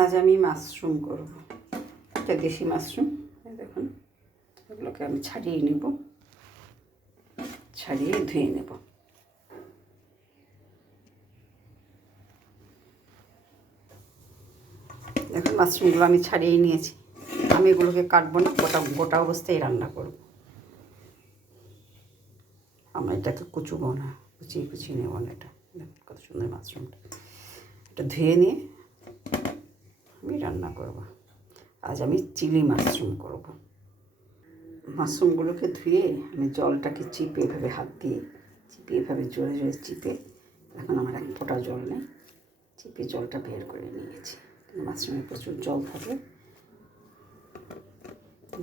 আজ আমি মাশরুম করব। এটা দেশি মাশরুম, দেখুন। এগুলোকে আমি ছাড়িয়ে নেব, ছাড়িয়ে ধুয়ে নেব। দেখুন মাশরুমগুলো আমি ছাড়িয়ে নিয়েছি। আমি এগুলোকে কাটবো না, গোটা গোটা অবস্থায় রান্না করব। আমরা এটাকে কুচবো না, কুচিয়ে কুচিয়ে নেব না। এটা দেখুন কত সুন্দর মাশরুমটা। এটা ধুয়ে নিয়ে আমি রান্না করব। আজ আমি চিলি মাশরুম করব। মাশরুমগুলোকে ধুয়ে আমি জলটাকে চিপে এভাবে হাত দিয়ে চিপে এভাবে জোরে জোরে চিপে, এখন আমার এক ফোঁটা জল নেই, চিপে জলটা বের করে নিয়েছি। মাশরুমে প্রচুর জল থাকে,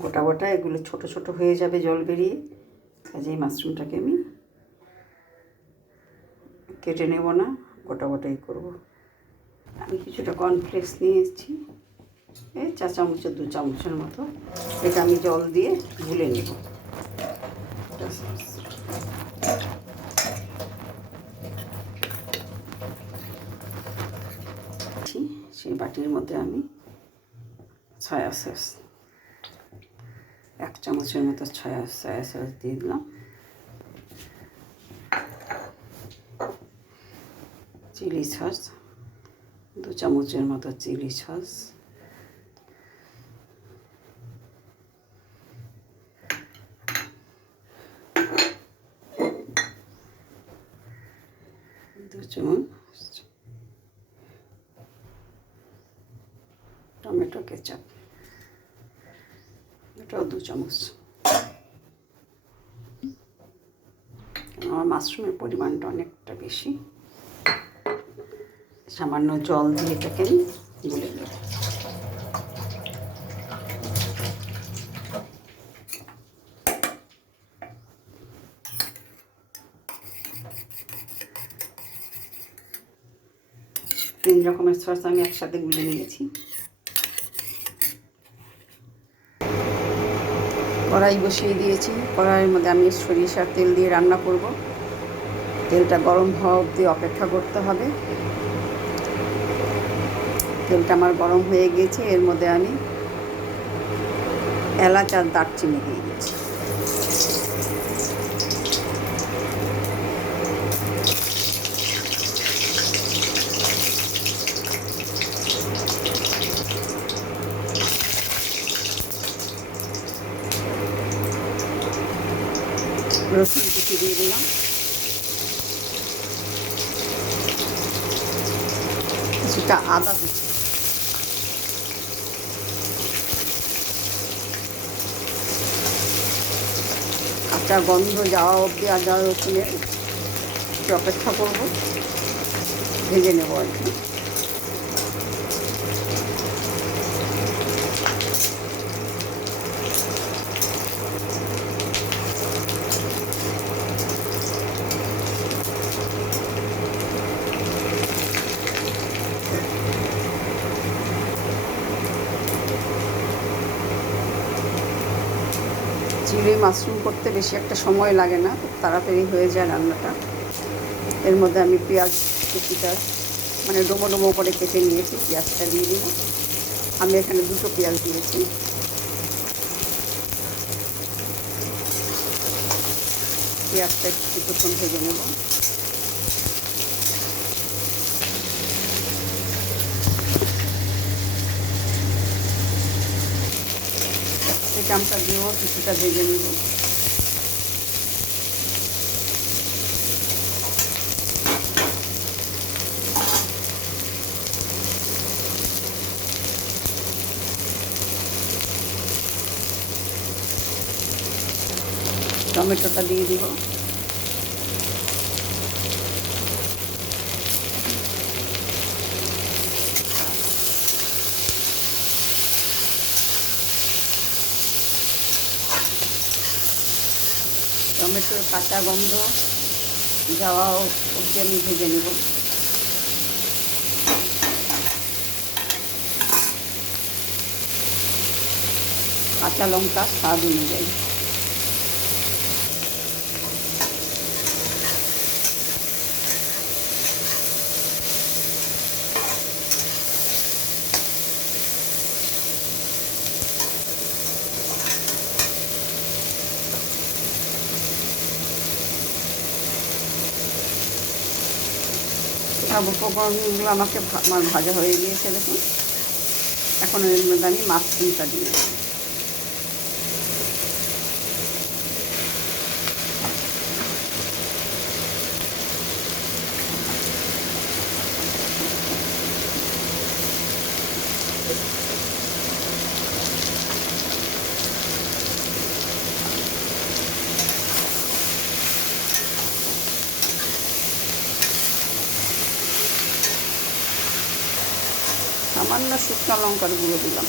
গোটা গোটা এগুলো ছোট ছোট হয়ে যাবে জল বেরিয়ে। কাজে এই মাশরুমটাকে আমি কেটে নেব না, গোটা গোটাই করব। আমি কিছুটা কর্নফ্লেক্স নিয়ে এসেছি, এই 4 চামচের 2 চামচের মতো। এটা আমি জল দিয়ে গুলে নেব। সেই বাটির মধ্যে আমি সয়া সস 1 চামচের মতো সয়া সস দিয়ে দিলাম। চিলি সস 2 চামচের মতো চিলি সস, টমেটো কেচাপ, এটাও 2 চামচ। আমার মাশরুমের পরিমাণটা অনেকটা বেশি, সামান্য জল দিয়ে এটাকে গুলে নেব। তিন রকমের সস আমি একসাথে গুলে নিয়েছি। কড়াই বসিয়ে দিয়েছি, কড়াইয়ের মধ্যে আমি সরিষার তেল দিয়ে রান্না করব। তেলটা গরম হওয়া অবধি অপেক্ষা করতে হবে। তেলটা আমার গরম হয়ে গিয়েছে, এর মধ্যে আমি এলাচ আর দারচিনি দিয়ে দিচ্ছি। রসুন কুচি দিয়ে দিলাম, কিছুটা আদা কুচি, কাঁচা গন্ধ যাওয়া অবধি আদা রসুনের একটু অপেক্ষা করবো, ভেজে নেবো আর কি। চিলি মাশরুম করতে বেশি একটা সময় লাগে না, খুব তাড়াতাড়ি হয়ে যায় রান্নাটা। এর মধ্যে আমি পেঁয়াজ কুচিটা মানে ডোমো ডোমো করে কেটে নিয়েছি, পেঁয়াজটা দিয়ে দিব। আমি এখানে 2টো পেঁয়াজ দিয়েছি। পেঁয়াজটা কিছুক্ষণ ভেজে নেব। ক্যাপসিকামটা দিয়েও কিছুটা ভেজে নেব। টমেটোটা দিয়ে দিব। টমেটোর কাঁচা গন্ধ যাওয়া অবধি আমি ভেজে নেব। কাঁচা লঙ্কা স্বাদ অনুযায়ী। সব উপকরণগুলো আমার ভাজা হয়ে গিয়েছে দেখুন। এখন এর মধ্যে আমি মাশরুমটা দিয়ে দেবো। সামান্য শুকনো লঙ্কার গুঁড়ো দিলাম।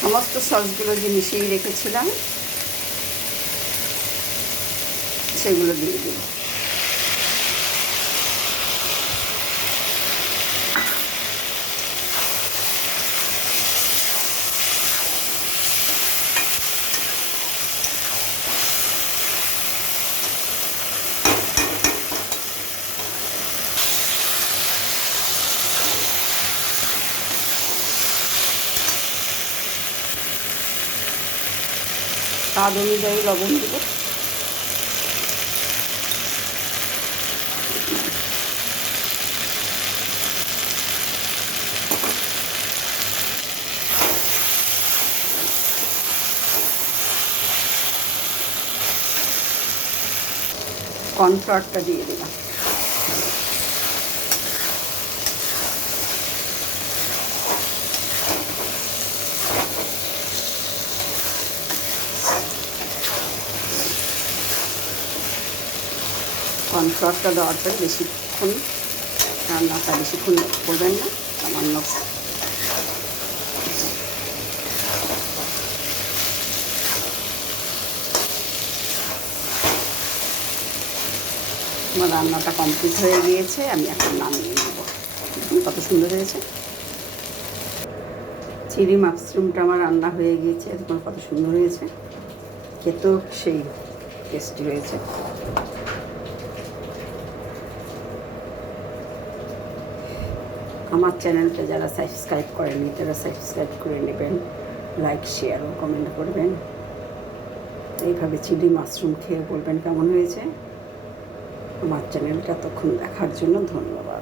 সমস্ত সসগুলো যে মিশিয়ে রেখেছিলাম সেগুলো দিয়ে দিই। স্বাদ অনুযায়ী লবণ দেবো। কর্নফ্লাওয়ারটা দিয়ে দিলাম। কর্নফ্লাওয়ারটা দেওয়ার পরে বেশিক্ষণ রান্নাটা বেশিক্ষণ করবেন না, সামান্য আমার রান্নাটা কমপ্লিট হয়ে গিয়েছে। আমি এখন নামিয়ে নেব। দেখুন কত সুন্দর হয়েছে। চিলি মাশরুমটা আমার রান্না হয়ে গিয়েছে। দেখুন কত সুন্দর হয়েছে, খেতেও সেই টেস্টি হয়েছে। আমার চ্যানেলটা যারা সাবস্ক্রাইব করেনি তারা সাবস্ক্রাইব করে নেবেন, লাইক শেয়ার ও কমেন্ট করবেন। এইভাবে চিলি মাশরুম খেয়ে বলবেন কেমন হয়েছে। আমার চ্যানেলটা তখন দেখার জন্য ধন্যবাদ।